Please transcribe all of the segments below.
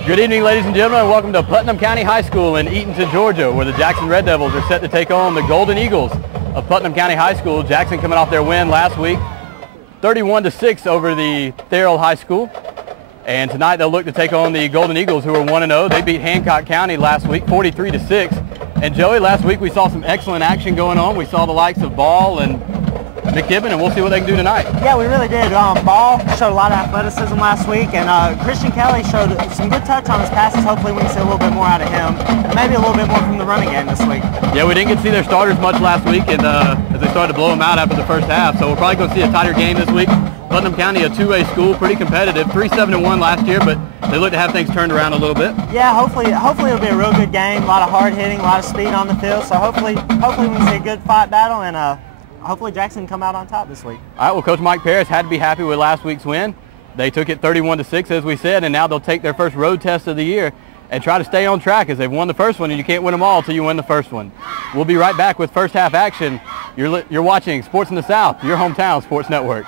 Good evening, ladies and gentlemen, and welcome to Putnam County High School in Eataton, Georgia, where the Jackson Red Devils are set to take on the Golden Eagles of Putnam County High School. Jackson coming off their win last week, 31-6 over the Therrell High School. And tonight they'll look to take on the Golden Eagles, who are 1-0. They beat Hancock County last week, 43-6. And Joey, last week we saw some excellent action going on. We saw the likes of Ball and McKibben, and we'll see what they can do tonight. Yeah, we really did. Ball showed a lot of athleticism last week, and Christian Kelly showed some good touch on his passes. Hopefully we can see a little bit more out of him, and maybe a little bit more from the running game this week. Yeah, we didn't get to see their starters much last week, and as they started to blow them out after the first half, so we're probably going to see a tighter game this week. Putnam County, a two-way school, pretty competitive, 3-7-1 last year, but they look to have things turned around a little bit. Yeah, hopefully it'll be a real good game. A lot of hard hitting, a lot of speed on the field, so hopefully we can see a good fight battle, and hopefully Jackson can come out on top this week. All right, well, Coach Mike Paris had to be happy with last week's win. They took it 31-6, as we said, and now they'll take their first road test of the year and try to stay on track, as they've won the first one, and you can't win them all until you win the first one. We'll be right back with first half action. You're watching Sports in the South, your hometown sports network.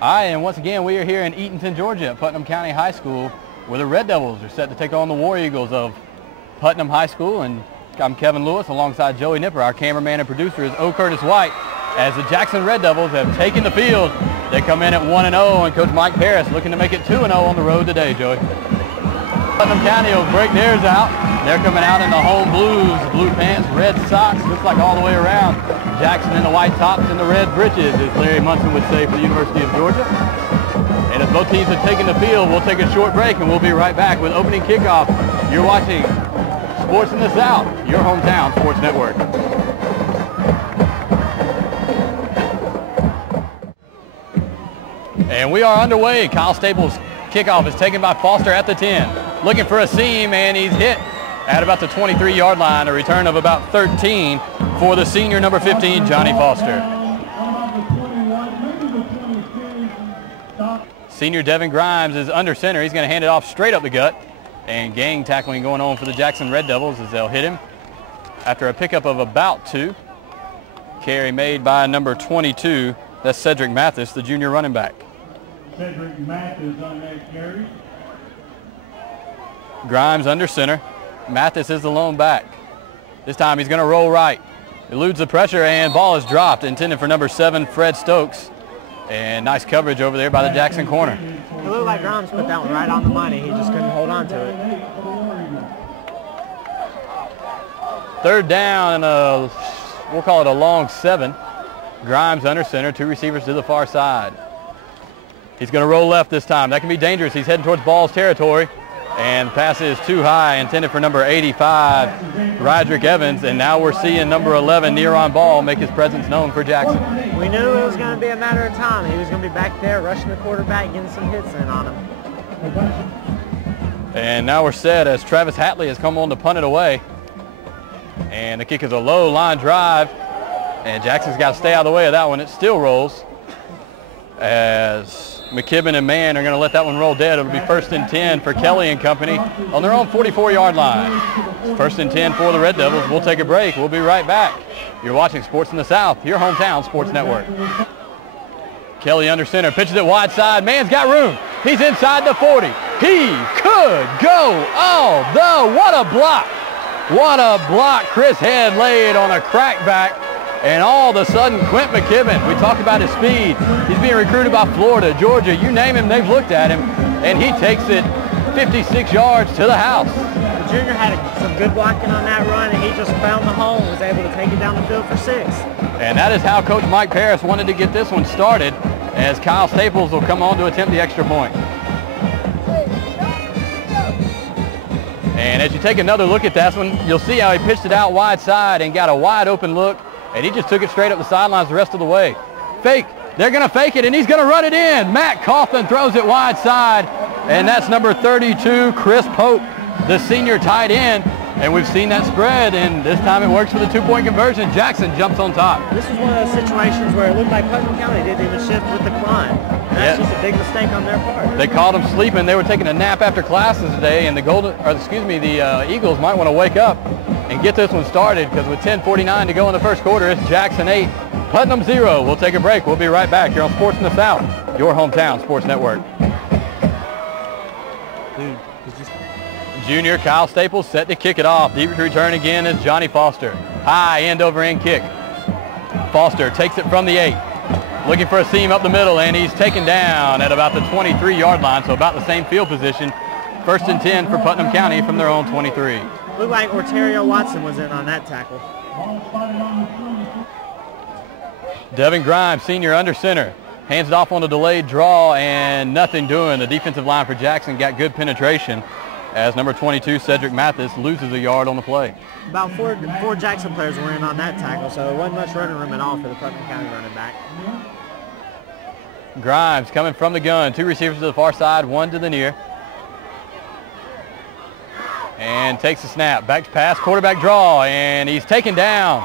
Hi, and once again, we are here in Eataton, Georgia at Putnam County High School, where the Red Devils are set to take on the War Eagles of Putnam High School. And I'm Kevin Lewis alongside Joey Nipper. Our cameraman and producer is O. Curtis White. As the Jackson Red Devils have taken the field, they come in at 1-0, and Coach Mike Paris looking to make it 2-0 on the road today, Joey. Putnam County will break theirs out. They're coming out in the home blues, blue pants, red socks, looks like all the way around. Jackson in the white tops and the red breeches, as Larry Munson would say, for the University of Georgia. And as both teams have taken the field, we'll take a short break and we'll be right back with opening kickoff. You're watching Sports in the South, your hometown sports network. And we are underway. Kyle Staples' kickoff is taken by Foster at the 10. Looking for a seam, and he's hit at about the 23-yard line, a return of about 13 for the senior number 15, Johnny Foster. Senior Devin Grimes is under center. He's going to hand it off straight up the gut, and gang tackling going on for the Jackson Red Devils as they'll hit him after a pickup of about 2. Carry made by number 22. That's Cedric Mathis, the junior running back. Cedric Mathis on that carry. Grimes under center. Mathis is the lone back. This time he's going to roll right. Eludes the pressure, and ball is dropped, intended for number 7, Fred Stokes. And nice coverage over there by the Jackson corner. It looked like Grimes put that one right on the money. He just couldn't hold on to it. Third down, and we'll call it a long 7. Grimes under center, 2 receivers to the far side. He's going to roll left this time. That can be dangerous. He's heading towards Ball's territory. And the pass is too high, intended for number 85, Roderick Evans. And now we're seeing number 11, Nearon Ball, make his presence known for Jackson. We knew it was going to be a matter of time. He was going to be back there rushing the quarterback, getting some hits in on him. And now we're set as Travis Hatley has come on to punt it away. And the kick is a low line drive. And Jackson's got to stay out of the way of that one. It still rolls as McKibben and Mann are going to let that one roll dead. It'll be 1st and 10 for Kelly and company on their own 44-yard line. 1st and 10 for the Red Devils. We'll take a break. We'll be right back. You're watching Sports in the South, your hometown sports network. Kelly under center, pitches it wide side. Mann's got room. He's inside the 40. He could go all the, what a block. What a block Chris Head laid on a crackback. And all of a sudden, Quint McKibben, we talked about his speed. He's being recruited by Florida, Georgia, you name him, they've looked at him. And he takes it 56 yards to the house. The junior had some good blocking on that run, and he just found the hole and was able to take it down the field for 6. And that is how Coach Mike Paris wanted to get this one started, as Kyle Staples will come on to attempt the extra point. And as you take another look at that one, you'll see how he pitched it out wide side and got a wide open look, and he just took it straight up the sidelines the rest of the way. Fake. They're going to fake it, and he's going to run it in. Matt Coughlin throws it wide side, and that's number 32, Chris Pope, the senior tight end. And we've seen that spread, and this time it works for the two-point conversion. Jackson jumps on top. This was one of those situations where it looked like Putnam County didn't even shift with the climb. And that's just a big mistake on their part. They caught him sleeping. They were taking a nap after classes today, and the Eagles might want to wake up and get this one started, because with 10:49 to go in the first quarter, it's Jackson 8, Putnam 0. We'll take a break. We'll be right back here on Sports in the South, your hometown sports network. Junior Kyle Staples set to kick it off. Deep return again is Johnny Foster. High end over end kick. Foster takes it from the 8. Looking for a seam up the middle, and he's taken down at about the 23-yard line, so about the same field position. 1st and 10 for Putnam County from their own 23. Looked like Orterio Watson was in on that tackle. Devin Grimes, senior, under center. Hands it off on a delayed draw, and nothing doing. The defensive line for Jackson got good penetration, as number 22, Cedric Mathis, loses a yard on the play. About four Jackson players were in on that tackle, so there wasn't much running room at all for the Putnam County running back. Grimes coming from the gun. 2 receivers to the far side, 1 to the near. And takes the snap. Back to pass, quarterback draw, and he's taken down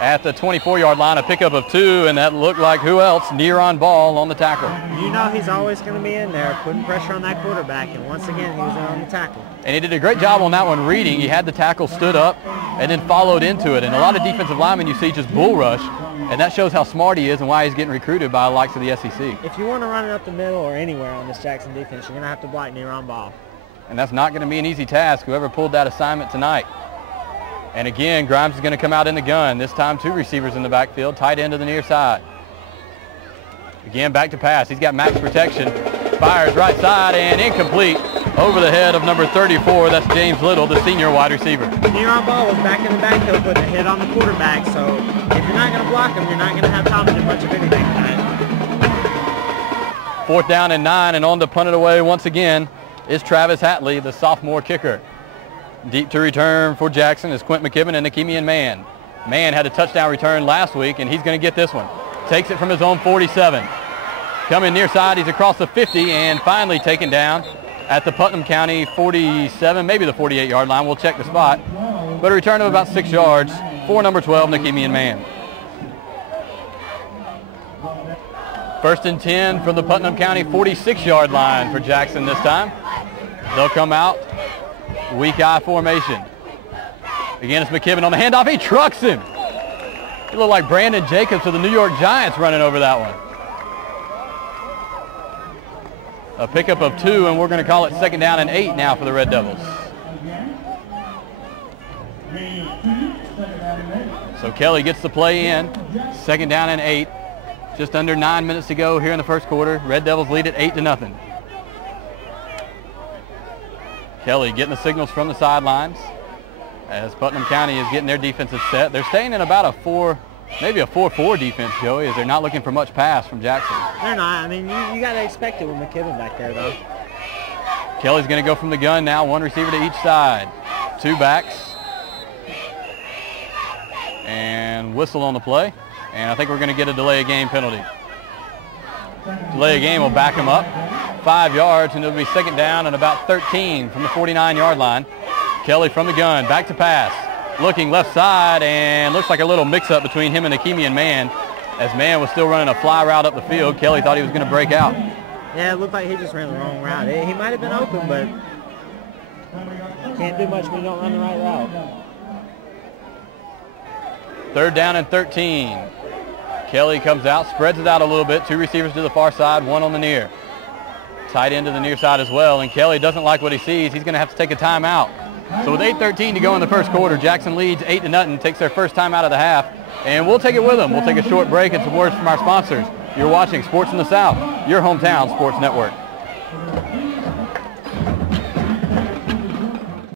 at the 24-yard line. A pickup of 2, and that looked like who else? Near on ball on the tackle. You know he's always going to be in there, putting pressure on that quarterback, and once again he was in on the tackle. And he did a great job on that one reading. He had the tackle stood up and then followed into it. And a lot of defensive linemen you see just bull rush, and that shows how smart he is and why he's getting recruited by the likes of the SEC. If you want to run it up the middle or anywhere on this Jackson defense, you're going to have to block near on ball. And that's not going to be an easy task, whoever pulled that assignment tonight. And again, Grimes is going to come out in the gun. This time 2 receivers in the backfield, tight end to the near side. Again, back to pass. He's got max protection. Fires right side and incomplete over the head of number 34. That's James Little, the senior wide receiver. Near on ball was back in the backfield putting a hit on the quarterback. So if you're not going to block him, you're not going to have time to do much of anything tonight. 4th down and 9, and on to punt it away once again is Travis Hatley, the sophomore kicker. Deep to return for Jackson is Quint McKibben and Nakemian Mann. Mann had a touchdown return last week, and he's going to get this one. Takes it from his own 47. Coming near side, he's across the 50 and finally taken down at the Putnam County 47, maybe the 48-yard line. We'll check the spot. But a return of about 6 yards for number 12, Nakemian Mann. 1st and 10 from the Putnam County 46-yard line for Jackson this time. They'll come out, weak eye formation. Again, it's McKibben on the handoff. He trucks him. He looked like Brandon Jacobs of the New York Giants running over that one. A pickup of 2, and we're going to call it 2nd down and 8 now for the Red Devils. So Kelly gets the play in. 2nd down and 8. Just under 9 minutes to go here in the first quarter. Red Devils lead it 8-0. Kelly getting the signals from the sidelines as Putnam County is getting their defensive set. They're staying in about a 4-4 defense, Joey, as they're not looking for much pass from Jackson. They're not. I mean, you got to expect it with McKibben back there, though. Kelly's going to go from the gun now. 1 receiver to each side. 2 backs. And whistle on the play. And I think we're going to get a delay of game penalty. Delay of game will back him up 5 yards, and it'll be 2nd down and about 13 from the 49-yard line. Kelly from the gun, back to pass. Looking left side, and looks like a little mix-up between him and Nakemian Mann, as Mann was still running a fly route up the field. Kelly thought he was going to break out. Yeah, it looked like he just ran the wrong route. He might have been open, but can't do much when you don't run the right route. 3rd down and 13. Kelly comes out, spreads it out a little bit. 2 receivers to the far side, 1 on the near. Tight end to the near side as well, and Kelly doesn't like what he sees. He's going to have to take a timeout. So with 8:13 to go in the first quarter, Jackson leads 8-0, takes their first time out of the half, and we'll take it with them. We'll take a short break and some words from our sponsors. You're watching Sports in the South, your hometown sports network.